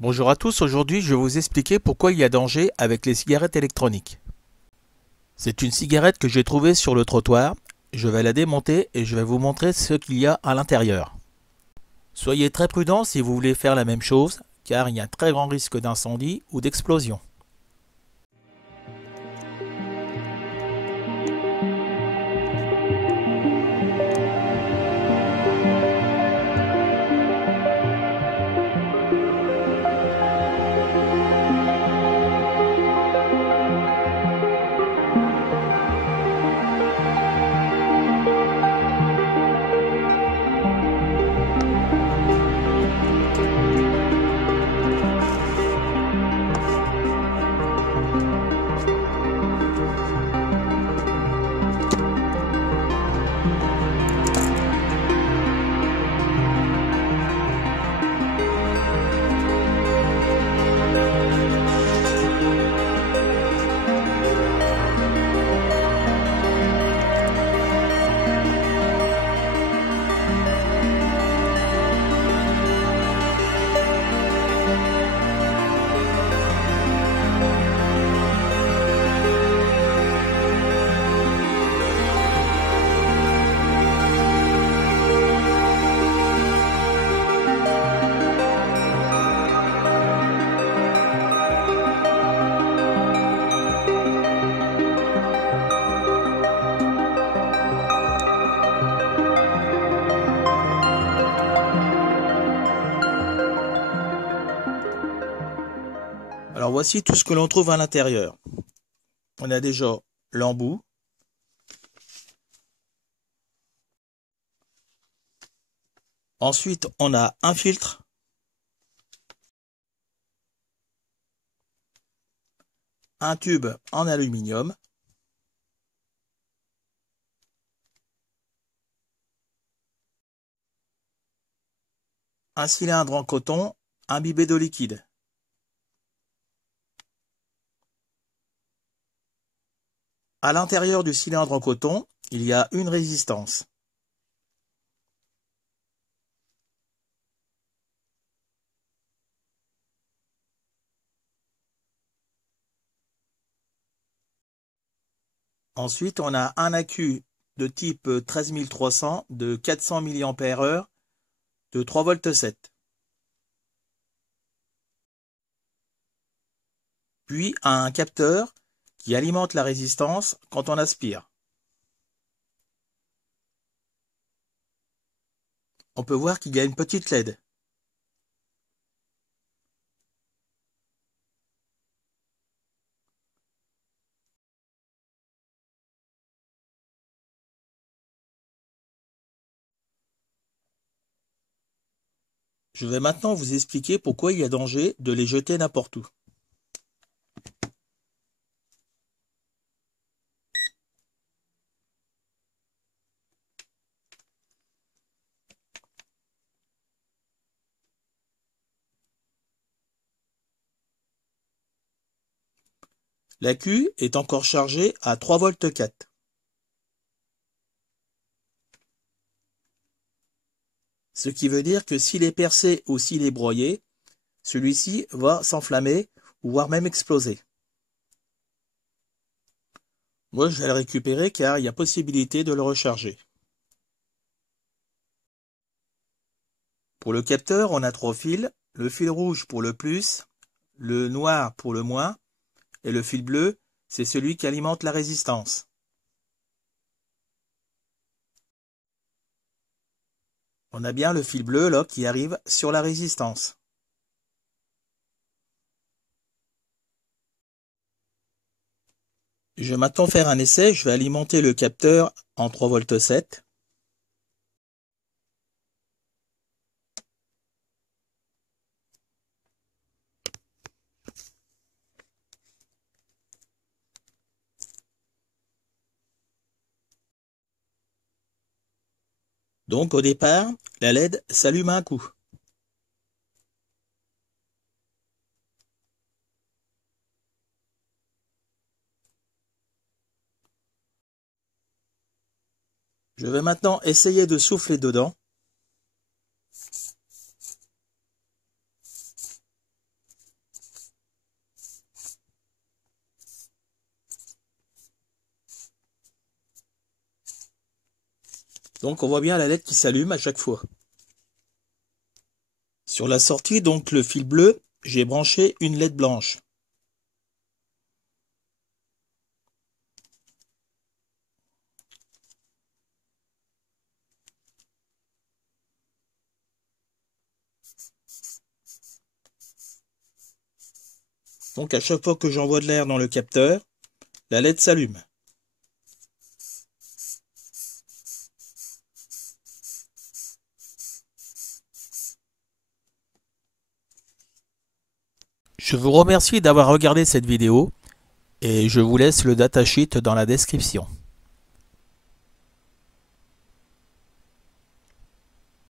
Bonjour à tous, aujourd'hui je vais vous expliquer pourquoi il y a danger avec les cigarettes électroniques. C'est une cigarette que j'ai trouvée sur le trottoir, je vais la démonter et je vais vous montrer ce qu'il y a à l'intérieur. Soyez très prudents si vous voulez faire la même chose, car il y a un très grand risque d'incendie ou d'explosion. Alors voici tout ce que l'on trouve à l'intérieur. On a déjà l'embout, ensuite on a un filtre, un tube en aluminium, un cylindre en coton imbibé d'eau liquide. À l'intérieur du cylindre en coton, il y a une résistance. Ensuite, on a un accu de type 13300 de 400 mAh de 3,7 V. Puis un capteur qui alimente la résistance quand on aspire. On peut voir qu'il y a une petite LED. Je vais maintenant vous expliquer pourquoi il y a danger de les jeter n'importe où. L'accu est encore chargé à 3,4 V. Ce qui veut dire que s'il est percé ou s'il est broyé, celui-ci va s'enflammer ou voire même exploser. Moi, je vais le récupérer car il y a possibilité de le recharger. Pour le capteur, on a 3 fils, le fil rouge pour le plus, le noir pour le moins, et le fil bleu, c'est celui qui alimente la résistance. On a bien le fil bleu là qui arrive sur la résistance. Je vais maintenant faire un essai, je vais alimenter le capteur en 3,7 V. Donc au départ, la LED s'allume à un coup. Je vais maintenant essayer de souffler dedans. Donc on voit bien la LED qui s'allume à chaque fois. Sur la sortie, donc le fil bleu, j'ai branché une LED blanche. Donc à chaque fois que j'envoie de l'air dans le capteur, la LED s'allume. Je vous remercie d'avoir regardé cette vidéo et je vous laisse le datasheet dans la description.